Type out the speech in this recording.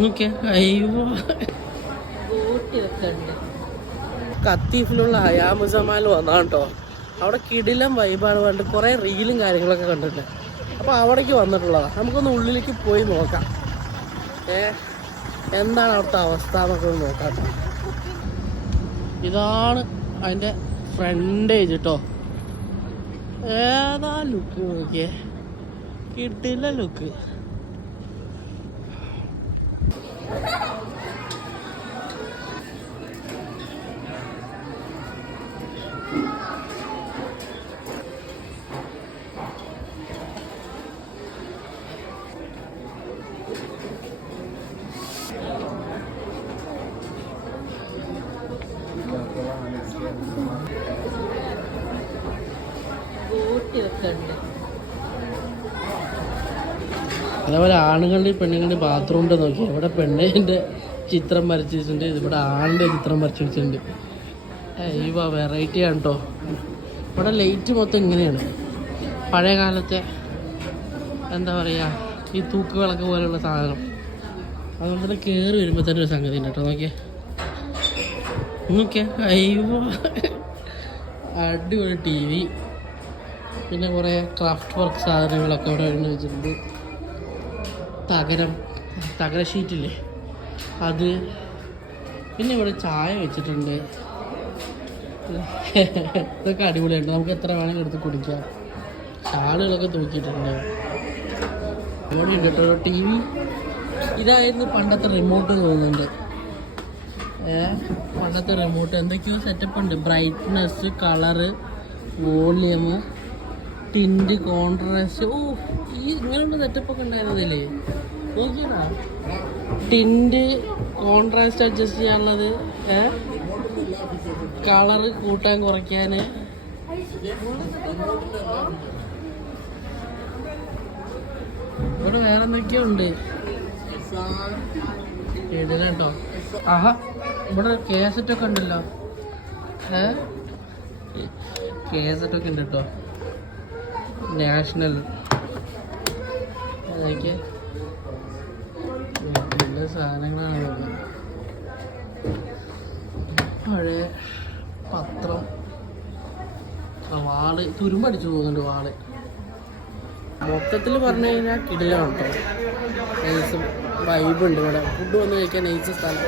നോക്കിയ അയ്യോ കത്തീഫിലുള്ള ഹയാമുസമാൽ വന്നാണ് കേട്ടോ. അവിടെ കിടിലം വൈബാണ് പറഞ്ഞിട്ട് കുറേ റീലും കാര്യങ്ങളൊക്കെ കണ്ടിട്ടുണ്ട്. അപ്പോൾ അവിടേക്ക് വന്നിട്ടുള്ളതാണ്. നമുക്കൊന്ന് ഉള്ളിലേക്ക് പോയി നോക്കാം എന്താണ് അവിടുത്തെ അവസ്ഥ എന്നൊക്കെ ഒന്ന് നോക്കാം കേട്ടോ. ഇതാണ് അതിൻ്റെ ഫ്രണ്ടേജ് കേട്ടോ. ഏതാ ലുക്ക് നോക്കിയേ, കിട്ടില്ല ലുക്ക്. അതേപോലെ ആണുങ്ങളുടെയും പെണ്ണുങ്ങളുടെയും ബാത്റൂമിൻ്റെ നോക്കി. ഇവിടെ പെണ്ണിൻ്റെ ചിത്രം വരച്ചിട്ടുണ്ട്, ഇവിടെ ആണിൻ്റെ ചിത്രം വരച്ചു വെച്ചിട്ടുണ്ട്. ഈ വെറൈറ്റി ആണ് കേട്ടോ. ഇവിടെ ലൈറ്റ് മൊത്തം ഇങ്ങനെയാണ്, പഴയ കാലത്തെ എന്താ പറയുക ഈ തൂക്കുകളൊക്കെ പോലെയുള്ള സാധനം. അതുകൊണ്ട് തന്നെ കയറി വരുമ്പോൾ തന്നെ ഒരു സംഗതി ഉണ്ട് കേട്ടോ. നോക്കിയാ അയ്യോ അടിപൊളി ടി വി. പിന്നെ കുറേ ക്രാഫ്റ്റ് വർക്ക് സാധനങ്ങളൊക്കെ ഇവിടെ എഴുതി വെച്ചിട്ടുണ്ട്. തകര ഷീറ്റില്ലേ അത്. പിന്നെ ഇവിടെ ചായ വെച്ചിട്ടുണ്ട്. ഇതൊക്കെ അടിപൊളിയുണ്ട്, നമുക്ക് എത്ര വേണമെങ്കിൽ എടുത്ത് കുടിക്കാം. ഷാളുകളൊക്കെ തൂക്കിയിട്ടുണ്ട്. ഇവിടെ ഉണ്ട് കേട്ടോ ടി വി. ഇതായിരുന്നു പണ്ടത്തെ റിമോട്ട് തോന്നുന്നുണ്ട്. പണ്ടത്തെ റിമോട്ട് എന്തൊക്കെയോ സെറ്റപ്പ് ഉണ്ട്. Brightness, colour, volume, tint, contrast. ഇങ്ങനെയുള്ള സെറ്റപ്പൊക്കെ ഉണ്ടായിരുന്നതില്ലേ. നോക്കിയടാ, ടിൻറ്റ്, കോൺട്രാസ്റ്റ് അഡ്ജസ്റ്റ് ചെയ്യാനുള്ളത്, കളറ് കൂട്ടാൻ കുറയ്ക്കാൻ. ഇവിടെ വേറെ എന്തൊക്കെയോ ഉണ്ട് കേട്ടോ. ആഹാ, ഇവിടെ കേസറ്റൊക്കെ ഉണ്ടല്ലോ. കേസറ്റൊക്കെ ഉണ്ട് കേട്ടോ. നാഷണൽ അതൊക്കെ നല്ല സാധനങ്ങളാണ്. പഴയ പത്രം, വാള് തുരുമ്പടിച്ചു പോകുന്നുണ്ട്. വാള് മൊത്തത്തിൽ പറഞ്ഞു കഴിഞ്ഞാൽ കിടിലാണ് കേട്ടോ. നൈസും വൈബുണ്ട് ഇവിടെ. ഫുഡ് വന്ന് കഴിക്കാൻ നൈസ് സ്ഥലം.